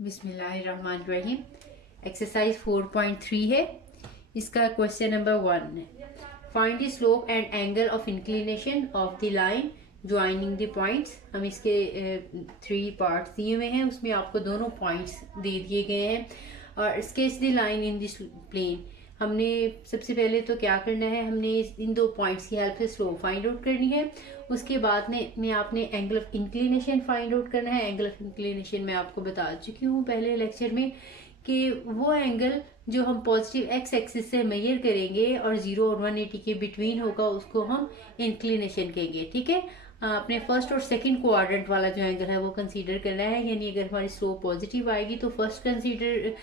बिस्मिल्लाहिर्रहमानिर्रहीम। एक्सरसाइज 4.3 है। इसका क्वेश्चन नंबर 1 है, find the slope and angle of inclination of the line joining the points. हम इसके 3 पार्ट्स दिए हुए हैं, उसमें आपको दोनों पॉइंट्स दे दिए गए हैं। और sketch the line in this plane. हमने सबसे पहले तो क्या करना है, हमने इन 2 पॉइंट्स की हेल्प से स्लोप फाइंड आउट करनी है। उसके बाद में आपने angle of inclination find out करना है। एंगल ऑफ इंक्लिनेशन मैं आपको बता चुकी हूँ पहले लेक्चर में कि वो एंगल जो हम पॉजिटिव एक्स एक्सिस से मेजर करेंगे और 0 और 180 के बिटवीन होगा, उसको हम इंक्लिनेशन कहेंगे। ठीक है, अपने फर्स्ट और सेकंड क्वाड्रेंट वाला जो एंगल है वो कंसीडर करना है। यानी अगर हमारी स्लोप पॉजिटिव आएगी तो फर्स्ट कंसीडर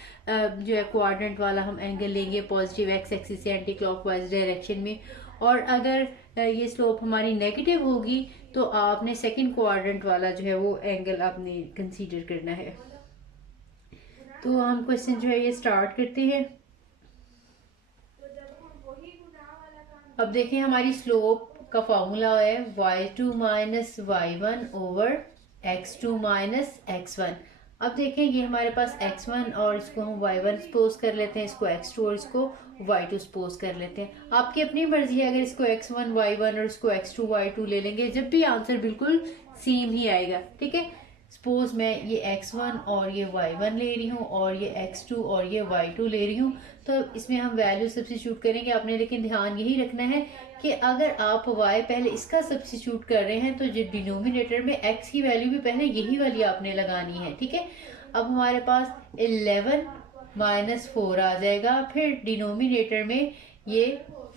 जो है क्वाड्रेंट वाला हम एंगल लेंगे पॉजिटिव एक्स एक्सिस से एंटी क्लॉकवाइज डायरेक्शन में। और अगर ये स्लोप हमारी नेगेटिव होगी तो आपने सेकंड क्वाड्रेंट वाला जो है वो एंगल आपने कंसीडर करना है। तो हम क्वेश्चन जो है ये स्टार्ट करते हैं। अब देखिए, हमारी स्लोप का फॉर्मूला है y2 minus y1 over x2 minus x1। अब देखें, ये हमारे पास x1 और इसको हम y1 सपोज कर लेते हैं, इसको x2 और इसको y2 सपोज कर लेते हैं। आपकी अपनी मर्जी है, अगर इसको x1 y1 और इसको x2 y2 ले लेंगे, जब भी आंसर बिल्कुल सेम ही आएगा। ठीक है, सपोज मैं ये x1 और ये y1 ले रही हूँ और ये x2 और ये y2 ले रही हूँ, तो इसमें हम वैल्यू सब्स्टिट्यूट करेंगे। आपने लेकिन ध्यान यही रखना है कि अगर आप y पहले इसका सब्स्टिट्यूट कर रहे हैं तो जो डिनोमिनेटर में x की वैल्यू भी पहले यही वाली आपने लगानी है। ठीक है, अब हमारे पास 11 माइनस 4 आ जाएगा, फिर डिनोमिनेटर में ये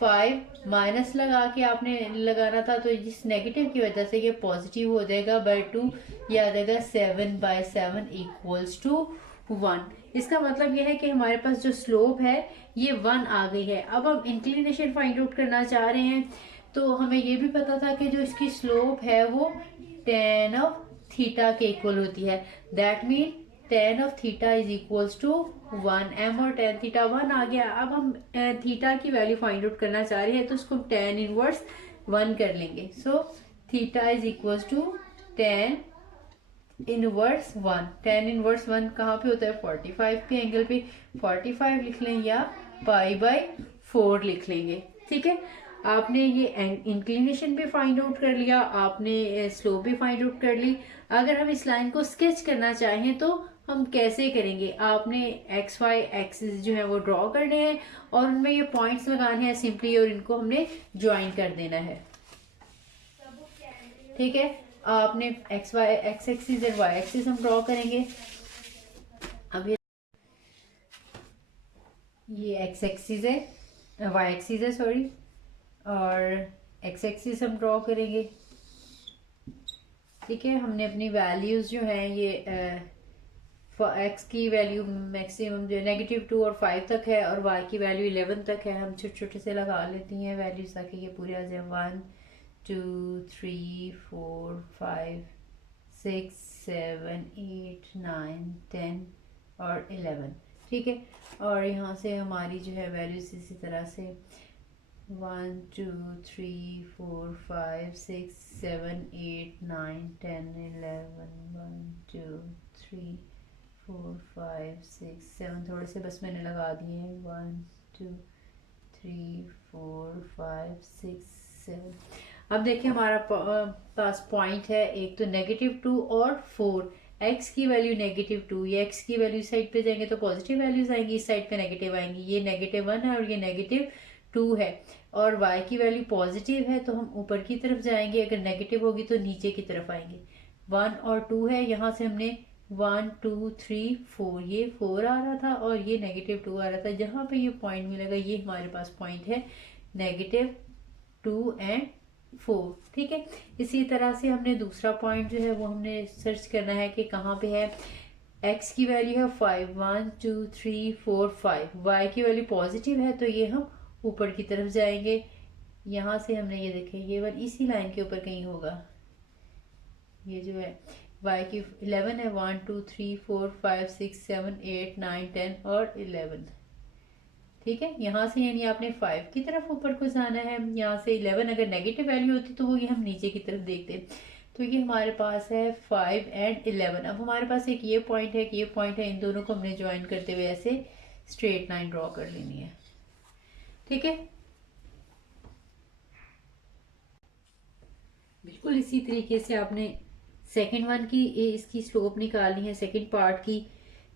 5 माइनस लगा के आपने लगाना था, तो जिस नेगेटिव की वजह से ये पॉजिटिव हो जाएगा बाय 2। ये आ जाएगा 7/7 इक्वल्स टू 1। इसका मतलब यह है कि हमारे पास जो स्लोप है ये 1 आ गई है। अब हम इंक्लिनेशन फाइंड आउट करना चाह रहे हैं, तो हमें ये भी पता था कि जो इसकी स्लोप है वो tan ऑफ थीटा के इक्वल होती है। That mean tan of theta is equals to 1। m और tan थीटा 1 आ गया। अब हम थीटा की वैल्यू फाइंड आउट करना चाह रहे हैं, तो उसको tan इनवर्स 1 कर लेंगे। So theta is equals to tan inverse 1। tan inverse 1 कहाँ पे होता है? 45 के एंगल पे। 45 लिख लें या π/4 लिख लेंगे। ठीक है, आपने ये इंक्लिनेशन भी फाइंड आउट कर लिया, आपने स्लोप भी फाइंड आउट कर ली। अगर हम इस लाइन को स्केच करना चाहें तो हम कैसे करेंगे? आपने एक्स वाई एक्सिस जो है वो ड्रॉ करने हैं और उनमें ये पॉइंट्स लगाने हैं सिंपली, और इनको हमने ज्वाइन कर देना है। ठीक है, आपने एक्स एक्सिस और वाई एक्सिस हम ड्रॉ करेंगे। अब ये एक्स एक्सिस है, वाई एक्सिस है सॉरी, और एक्स एक्सिस हम ड्रॉ करेंगे। ठीक है, हमने अपनी वैल्यूज जो हैं ये एक्स की वैल्यू मैक्सिमम जो -2 और 5 तक है, और वाई की वैल्यू 11 तक है। हम छोटे छोटे से लगा लेती हैं वैल्यूज ताकि ये पूरे आ जाए। 1 2 3 4 5 6 7 8 9 10 और 11। ठीक है, और यहाँ से हमारी जो है वैल्यूज इसी तरह से 1 2 3 4 5 6 7 8 9 10 11 1 2 3 4 5 6 7 थोड़े से बस मैंने लगा दिए हैं। 1 2 3 4 5 6 7। अब देखिए, हमारा पास पॉइंट है एक तो -2 और 4। एक्स की वैल्यू -2, ये एक्स की वैल्यू साइड पे जाएंगे तो पॉजिटिव वैल्यूज आएंगी, इस साइड पे नेगेटिव आएंगी। ये -1 है और ये -2 है, और y की वैल्यू पॉजिटिव है तो हम ऊपर की तरफ जाएंगे, अगर नेगेटिव होगी तो नीचे की तरफ आएंगे। 1 और 2 है, यहाँ से हमने 1 2 3 4, ये 4 आ रहा था और ये -2 आ रहा था। जहाँ पे ये पॉइंट मिलेगा ये हमारे पास पॉइंट है -2 एंड 4। ठीक है, इसी तरह से हमने दूसरा पॉइंट जो है वो हमने सर्च करना है कि कहाँ पे है। x की वैल्यू है 5 1 2 3 4 5, y की वैल्यू पॉजिटिव है तो ये हम ऊपर की तरफ जाएंगे। यहाँ से हमने ये देखें, ये वाला इसी लाइन के ऊपर कहीं होगा। ये जो है y की 11 है, 1 2 3 4 5 6 7 8 9 10 और 11। ठीक है, यहाँ से यानी आपने 5 की तरफ ऊपर को जाना है। यहाँ से 11 अगर नेगेटिव वैल्यू होती तो वो ये हम नीचे की तरफ देखते। तो ये हमारे पास है 5 एंड 11। अब हमारे पास एक ये पॉइंट है, एक ये पॉइंट है, इन दोनों को हमने ज्वाइन करते हुए ऐसे स्ट्रेट लाइन ड्रॉ कर लेनी है। ठीक है, बिल्कुल इसी तरीके से आपने सेकंड वन की इसकी स्लोप निकालनी है, सेकंड पार्ट की।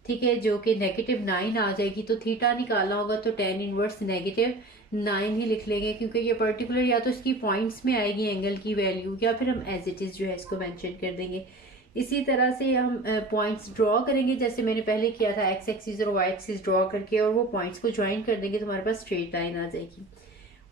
ठीक है, जो कि -9 आ जाएगी, तो थीटा निकालना होगा तो tan इनवर्स -9 ही लिख लेंगे, क्योंकि ये पर्टिकुलर या तो इसकी पॉइंट्स में आएगी एंगल की वैल्यू, या फिर हम एज इट इज जो है इसको मेंशन कर देंगे। इसी तरह से हम पॉइंट्स ड्रॉ करेंगे जैसे मैंने पहले किया था, एक्स एक्सिस और वाई एक्सिस ड्रॉ करके, और वो पॉइंट्स को ज्वाइन कर देंगे तो हमारे पास स्ट्रेट लाइन आ जाएगी।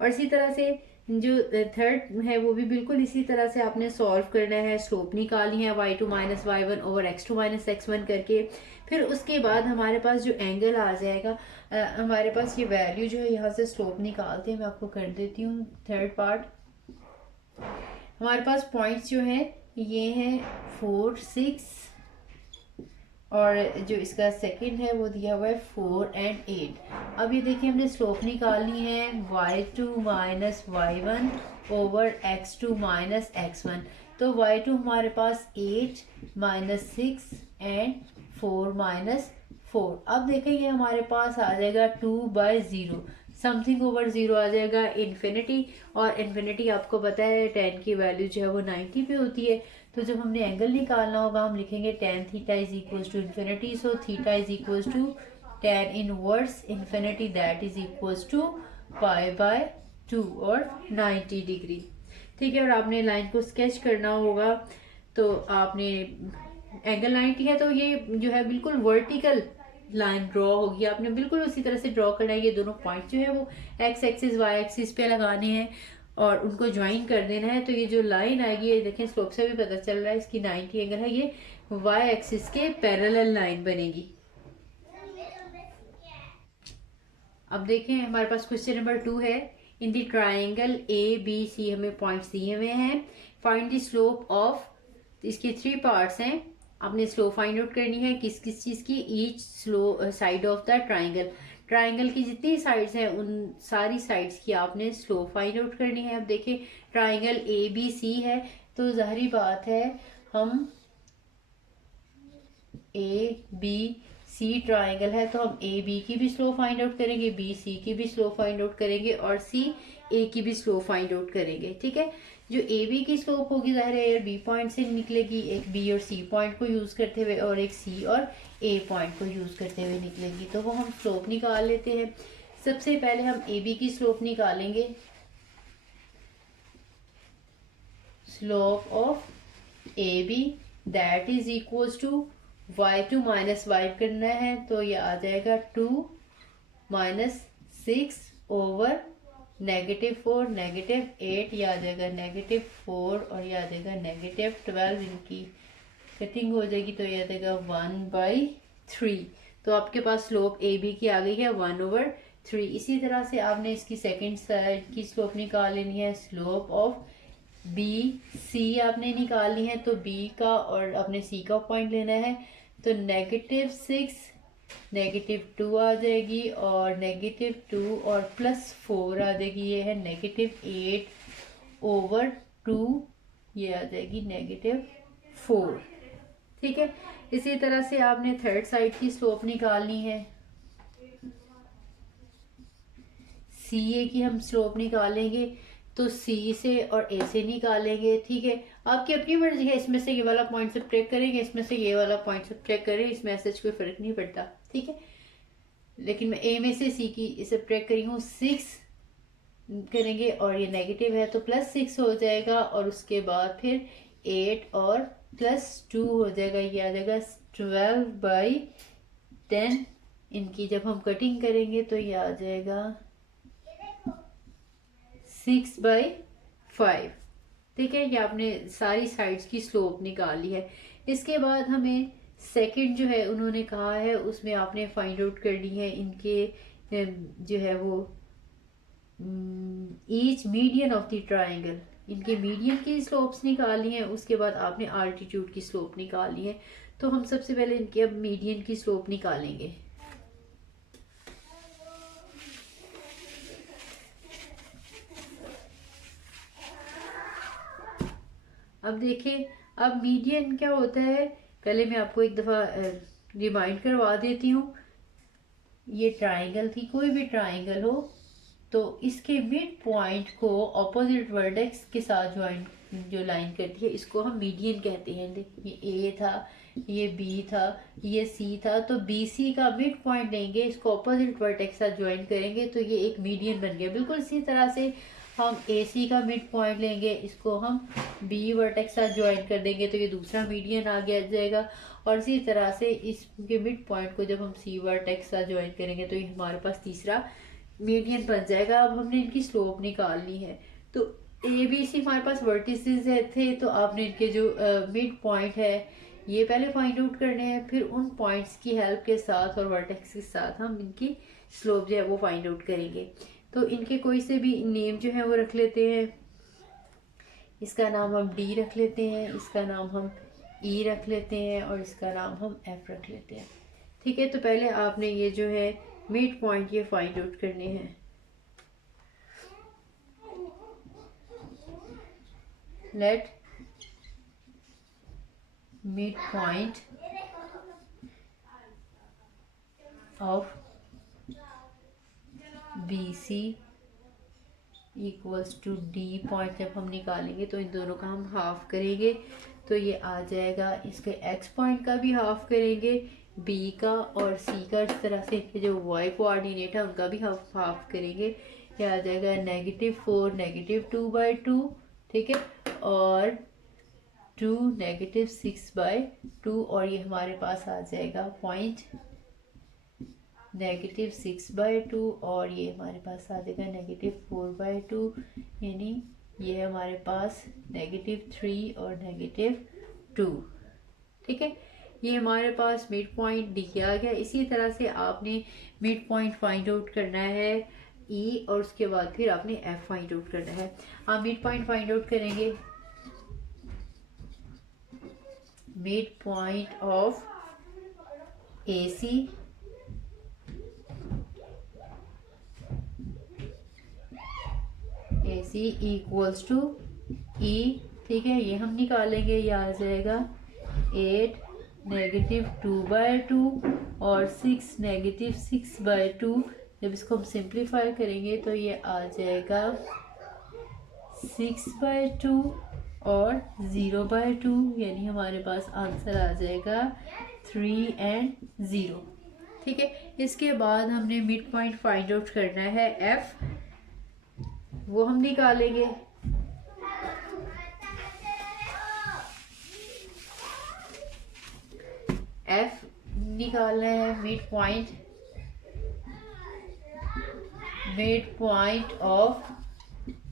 और इसी तरह से जो थर्ड है वो भी बिल्कुल इसी तरह से आपने सॉल्व करना है, स्लोप निकालनी है y2 minus y1 over x2 minus x1 करके। फिर उसके बाद हमारे पास जो एंगल आ जाएगा, हमारे पास ये वैल्यू जो है, यहाँ से स्लोप निकालते हैं, मैं आपको कर देती हूँ थर्ड पार्ट। हमारे पास पॉइंट्स जो है ये हैं 4, 6, और जो इसका सेकंड है वो दिया हुआ है 4 एंड 8। अब ये देखिए हमने स्लोप निकालनी है y2 minus y1 over x2 minus x1। तो y2 हमारे पास 8 माइनस 6 एंड 4 माइनस 4। अब देखेंगे हमारे पास आ जाएगा 2/0, समथिंग ओवर 0 आ जाएगा, इन्फिनिटी। और इन्फिनिटी आपको पता है tan की वैल्यू जो है वो 90 पे होती है। तो जब हमने एंगल निकालना होगा हम लिखेंगे tan theta is equal to infinity. So theta is equal to tan inverse infinity, that is equal to π/2 और 90 डिग्री। ठीक है, और आपने लाइन को स्केच करना होगा, तो आपने एंगल 90 है तो ये जो है बिल्कुल वर्टिकल लाइन ड्रॉ होगी, आपने बिल्कुल उसी तरह से ड्रॉ करना है। ये दोनों पॉइंट जो है वो एक्स एक्सिस वाई एक्सिस पे लगाने हैं और उनको ज्वाइन कर देना है। तो ये जो लाइन आएगी, ये देखें स्लोप से भी पता चल रहा है इसकी 90 एंगल है, ये वाई एक्सिस के पैरेलल लाइन बनेगी। अब देखें हमारे पास क्वेश्चन नंबर 2 है, इन द ट्राइंगल ABC हमें पॉइंट्स दिए हुए हैं, फाइंड द स्लोप ऑफ, इसके 3 पार्ट्स हैं, आपने स्लोप फाइंड आउट करनी है किस किस चीज की, each slow side of the triangle, triangle की जितनी साइड्स हैं उन सारी साइड्स की आपने स्लोप फाइंड आउट करनी है। अब देखिए ट्राइंगल ABC है, तो जाहिर बात है हम ABC ट्राइंगल है तो हम AB की भी स्लोप फाइंड आउट करेंगे, BC की भी स्लोप फाइंड आउट करेंगे, और CA की भी स्लोप फाइंड आउट करेंगे। ठीक है, जो AB की स्लोप होगी जाहिर है B पॉइंट से निकलेगी, एक B और C पॉइंट को यूज करते हुए, और एक C और A पॉइंट को यूज करते हुए निकलेगी। तो वो हम स्लोप निकाल लेते हैं। सबसे पहले हम AB की स्लोप निकालेंगे, slope of AB that is equal to y2 minus y करना है, तो ये आ जाएगा 2 माइनस 6 ओवर -4 -8, ये आ जाएगा -4 और ये आ जाएगा -12, इनकी कटिंग हो जाएगी तो ये आ जाएगा 1/3। तो आपके पास स्लोप AB की आ गई है 1/3। इसी तरह से आपने इसकी सेकंड साइड की स्लोप निकाल लेनी है, स्लोप ऑफ BC आपने निकालनी है, तो B का और अपने C का पॉइंट लेना है, तो -6 -2 आ जाएगी, और -2 और +4 आ जाएगी, ये है -8/2, ये आ जाएगी -4। ठीक है, इसी तरह से आपने थर्ड साइड की स्लोप निकालनी है, CA की हम स्लोप निकालेंगे, तो C से और A से निकालेंगे। ठीक है, आपकी अपनी मर्जी है, इसमें से ये वाला पॉइंट सब्ट्रैक्ट करेंगे, इसमें से ये वाला पॉइंट सब्ट्रैक्ट करें, इसमें ऐसा कोई फर्क नहीं पड़ता। ठीक है, लेकिन मैं A में से C की सब्ट्रैक्ट करी हूँ, 6 करेंगे और ये नेगेटिव है तो +6 हो जाएगा, और उसके बाद फिर 8 और +2 हो जाएगा, ये आ जाएगा 12/10। इनकी जब हम कटिंग करेंगे तो ये आ जाएगा 6/5। ठीक है, ये आपने सारी साइड्स की स्लोप निकाली है। इसके बाद हमें सेकंड जो है उन्होंने कहा है उसमें आपने फाइंड आउट करनी है इनके जो है वो each median of the triangle, इनके मीडियन की स्लोप्स निकालनी है, उसके बाद आपने आल्टीट्यूड की स्लोप निकालनी है। तो हम सबसे पहले इनके अब मीडियन की स्लोप निकालेंगे। अब देखिए, अब मीडियन क्या होता है, पहले मैं आपको एक दफ़ा रिमाइंड करवा देती हूँ। ये ट्राइंगल थी, कोई भी ट्राइंगल हो तो इसके मिड पॉइंट को ऑपोजिट वर्टेक्स के साथ ज्वाइन, जो लाइन करती है, इसको हम मीडियन कहते हैं। ये ए था, ये बी था, ये सी था, तो बी सी का मिड पॉइंट लेंगे, इसको ऑपोजिट वर्टेक्स के साथ ज्वाइन करेंगे तो ये एक मीडियन बन गया। बिल्कुल इसी तरह से हम ए सी का मिड पॉइंट लेंगे, इसको हम बी वर्टेक्स के साथ ज्वाइन कर देंगे तो ये दूसरा मीडियन आ गया जाएगा। और इसी तरह से इसके मिड पॉइंट को जब हम सी वर्टेक्स के साथ ज्वाइन करेंगे तो ये हमारे पास तीसरा मीडियन बन जाएगा। अब हमने इनकी स्लोप निकालनी है, तो ए बी सी हमारे पास वर्टिसेस थे, तो आपने इनके जो मिड पॉइंट है ये पहले फाइंड आउट करने हैं, फिर उन पॉइंट्स की हेल्प के साथ और वर्टेक्स के साथ हम इनकी स्लोप जो है वो फाइंड आउट करेंगे। तो इनके कोई से भी नेम जो है वो रख लेते हैं। इसका नाम हम डी रख लेते हैं, इसका नाम हम ई रख लेते हैं और इसका नाम हम एफ रख लेते हैं। ठीक है, तो पहले आपने ये जो है मिड पॉइंट ये फाइंड आउट करने हैं। Let mid point of B C equals to D point जब हम निकालेंगे तो इन दोनों का हम हाफ करेंगे तो ये आ जाएगा। इसके एक्स पॉइंट का भी हाफ करेंगे, बी का और सी का, इस तरह से जो वाई कोऑर्डिनेट है उनका भी हाफ करेंगे। ये आ जाएगा -4 -2/2, ठीक है, और 2 -6/2, और ये हमारे पास आ जाएगा पॉइंट -6/2, और ये हमारे पास आ जाएगा -4/2, यानी ये हमारे पास -3 और -2। ठीक है, ये हमारे पास मिड पॉइंट दिया गया। इसी तरह से आपने मिड पॉइंट फाइंड आउट करना है ई, और उसके बाद फिर आपने एफ फाइंड आउट करना है। आप मिड पॉइंट फाइंड आउट करेंगे, mid point of A C equals to E, ठीक है, ये हम निकालेंगे। ये आ जाएगा 8 -2/2 और 6 -6/2। जब इसको हम सिंप्लीफाई करेंगे तो ये आ जाएगा 6/2 और 0/2, यानी हमारे पास आंसर आ जाएगा 3 और 0। ठीक है, इसके बाद हमने मिड पॉइंट फाइंड आउट करना है एफ, वो हम निकालेंगे। एफ निकालना है mid point of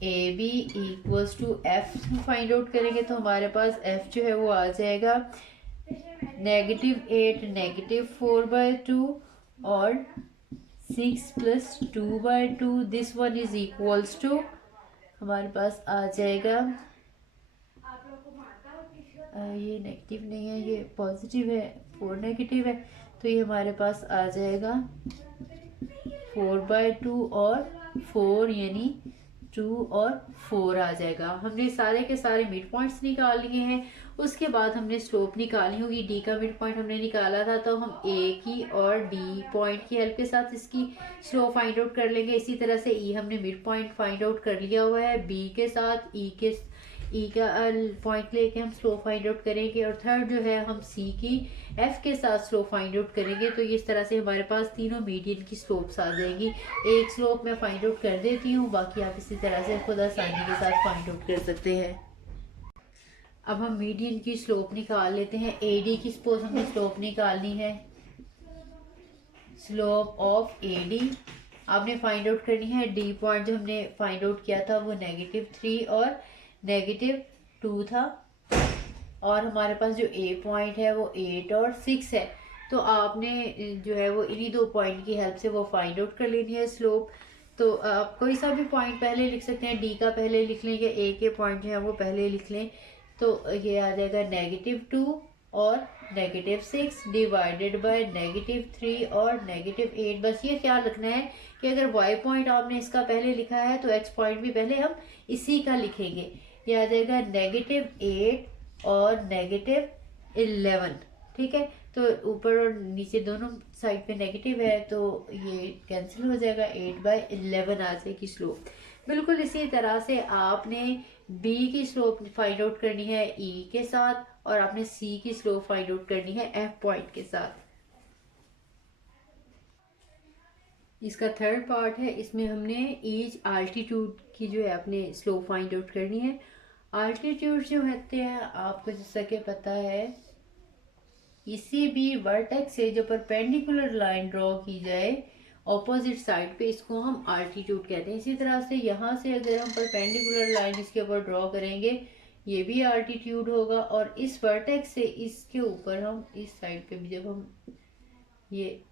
A B equals to F find out करेंगे तो हमारे पास एफ जो है वो आ जाएगा -8 -4/2 और 6 + 2/2। This one is equals to हमारे पास आ जाएगा, ये नेगेटिव नहीं है, ये पॉजिटिव है, 4 नेगेटिव है, तो ये हमारे पास आ जाएगा 4/2 और 4, यानी 2 और 4 आ जाएगा। हमने सारे के सारे मिड पॉइंट्स निकाल लिए हैं। उसके बाद हमने स्लोप निकालनी होगी। डी का मिड पॉइंट हमने निकाला था, तो हम ए की और डी पॉइंट की हेल्प के साथ इसकी स्लोप फाइंड आउट कर लेंगे। इसी तरह से ई हमने मिड पॉइंट फाइंड आउट कर लिया हुआ है, बी के साथ ई का पॉइंट लेके हम स्लोप फाइंड आउट करेंगे, और थर्ड जो है हम सी की एफ के साथ स्लोप फाइंड आउट करेंगे। तो इस तरह से हमारे पास तीनों मीडियन की स्लोप्स आ जाएंगी। एक स्लोप मैं फाइंड आउट कर देती हूँ, बाकी आप इसी तरह से खुद आसानी के साथ फाइंड आउट कर सकते हैं। अब हम मीडियन की स्लोप निकाल लेते हैं। ए डी की सपोज हमें स्लोप निकालनी है। स्लोप ऑफ ए डी आपने फाइंड आउट करनी है। डी पॉइंट जो हमने फाइंड आउट किया था वो -3 और -2 था, और हमारे पास जो ए पॉइंट है वो 8 और 6 है। तो आपने जो है वो इन्हीं दो पॉइंट की हेल्प से वो फाइंड आउट कर लेनी है स्लोप। तो आप कोई सा भी पॉइंट पहले लिख सकते हैं, डी का पहले लिख लें या ए के पॉइंट जो है वो पहले लिख लें। तो ये आ जाएगा -2 और -6 डिवाइडेड बाय -3 और -8। बस ये ख्याल रखना है कि अगर y पॉइंट आपने इसका पहले लिखा है तो x पॉइंट भी पहले हम इसी का लिखेंगे। ये आ जाएगा -8 और -11। ठीक है, तो ऊपर और नीचे दोनों साइड पे नेगेटिव है तो ये कैंसिल हो जाएगा, 8/11 आ जाएगी स्लोप। बिल्कुल इसी तरह से आपने बी की स्लोप फाइंड आउट करनी है ई के साथ, और आपने सी की स्लोप फाइंड आउट करनी है एफ पॉइंट के साथ। इसका थर्ड पार्ट है, इसमें हमने ईच आल्टीट्यूड की जो है अपने स्लोप फाइंड आउट करनी है। आल्टीट्यूड जो होते हैं आपको जैसा कि पता है, किसी भी वर्टेक्स से जो परपेंडिकुलर लाइन ड्रॉ की जाए ऑपोजिट साइड पे, इसको हम आल्टीट्यूड कहते हैं। इसी तरह से यहाँ से अगर हम परपेंडिकुलर लाइन इसके ऊपर ड्रॉ करेंगे, ये भी आल्टीट्यूड होगा, और इस वर्टेक्स से इसके ऊपर हम इस साइड पे भी जब हम ये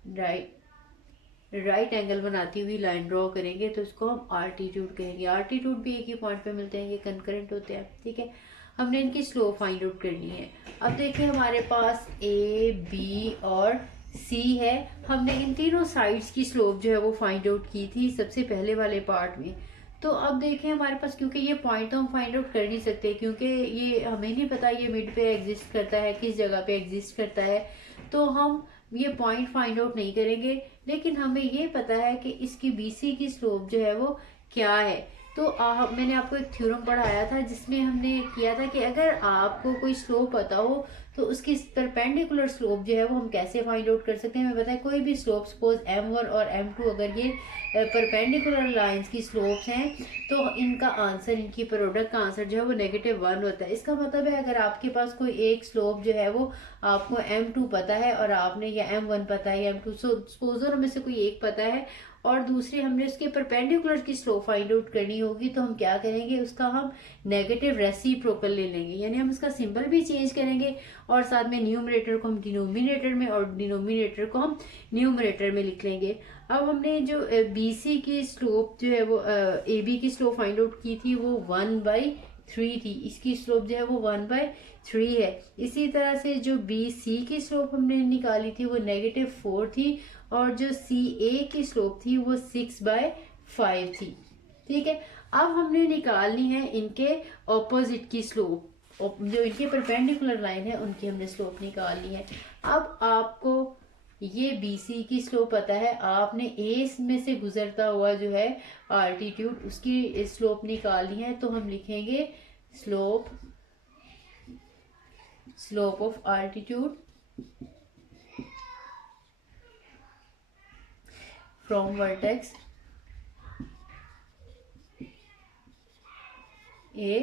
राइट एंगल बनाती हुई लाइन ड्रॉ करेंगे तो इसको हम आल्टीट्यूड कहेंगे। आल्टीट्यूड भी एक ही पॉइंट पे मिलते हैं, ये कंकरेंट होते हैं। ठीक है, हमने इनकी स्लोप फाइंड आउट करनी है। अब देखिए हमारे पास ए बी और सी है, हमने इन तीनों साइड्स की स्लोप जो है वो फाइंड आउट की थी सबसे पहले वाले पार्ट में। तो अब देखें हमारे पास, क्योंकि ये पॉइंट तो हम फाइंड आउट कर नहीं सकते, क्योंकि ये हमें नहीं पता ये मिड पे एग्जिस्ट करता है किस जगह पे एग्जिस्ट करता है, तो हम ये पॉइंट फाइंड आउट नहीं करेंगे। लेकिन हमें ये पता है कि इसकी बीसी की स्लोप जो है वो क्या है। तो मैंने आपको एक थ्योरम पढ़ाया था जिसमें हमने किया था कि अगर आपको कोई स्लोप पता हो तो उसकी परपेंडिकुलर स्लोप जो है वो हम कैसे फाइंड आउट कर सकते हैं। हमें पता है कोई भी स्लोप, सपोज m1 और m2, अगर ये परपेंडिकुलर लाइंस की स्लोप्स हैं तो इनका आंसर, इनकी प्रोडक्ट का आंसर जो है वो -1 होता है। इसका मतलब है अगर आपके पास कोई एक स्लोप जो है वो आपको m2 पता है और आपने या m1 पता है या m2, सपोज दोनों में से कोई एक पता है और दूसरी हमने उसके परपेंडिकुलर की स्लोप फाइंड आउट करनी होगी, तो हम क्या करेंगे, उसका हम नेगेटिव रेसिप्रोकल ले लेंगे, यानी हम इसका सिंबल भी चेंज करेंगे और साथ में न्यूमरेटर को हम डिनोमिनेटर में और डिनोमिनेटर को हम न्यूमरेटर में लिख लेंगे। अब हमने जो BC की स्लोप जो है वो AB की स्लोप फाइंड आउट की थी वो 1/3 थी, इसकी स्लोप जो है वो 1/3 है। इसी तरह से जो BC की स्लोप हमने निकाली थी वो -4 थी, और जो CA की स्लोप थी वो 6/5 थी। ठीक है, अब हमने निकालनी है इनके ऑपोजिट की स्लोप, जो इनके परपेंडिकुलर लाइन है उनकी हमने स्लोप निकालनी है। अब आपको ये BC की स्लोप पता है, आपने A में से गुजरता हुआ जो है आल्टीट्यूड उसकी स्लोप निकालनी है, तो हम लिखेंगे slope of altitude from vertex A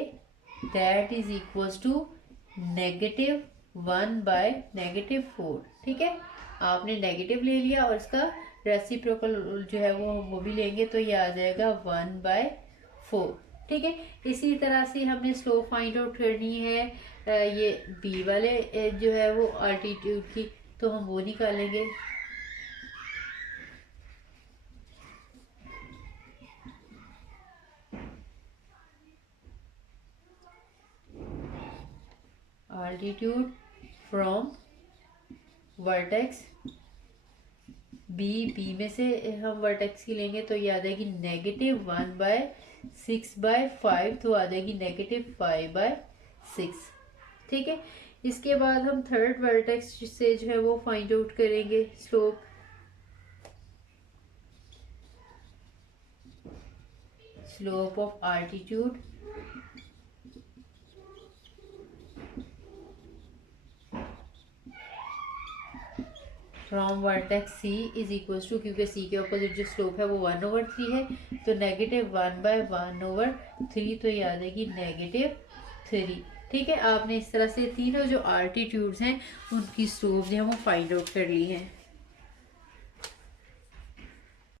that is equals to -1/4। ठीक है, आपने नेगेटिव ले लिया और इसका रेसिप्रोकल जो है वो भी लेंगे, तो ये आ जाएगा 1/4। ठीक है, इसी तरह से हमने स्लोप फाइंड आउट करनी है ये बी वाले जो है वो आल्टीट्यूड की, तो हम वो निकालेंगे। आल्टीट्यूड फ्रॉम वर्टेक्स बी में से हम वर्टेक्स की लेंगे, तो ये आ जाएगी -1/6/5, तो आ जाएगी -5/6। ठीक है, इसके बाद हम थर्ड वर्टेक्स से जो है वो फाइंड आउट करेंगे slope of altitude from vertex C is equals to, क्योंकि C के ऑपोजिट जो स्लोप है वो 1/3 है, तो -1/1/3, तो ये आ जाएगी -3। ठीक है, आपने इस तरह से तीनों जो आल्टीट्यूड्स हैं उनकी स्लोप जो है वो फाइंड आउट कर ली है।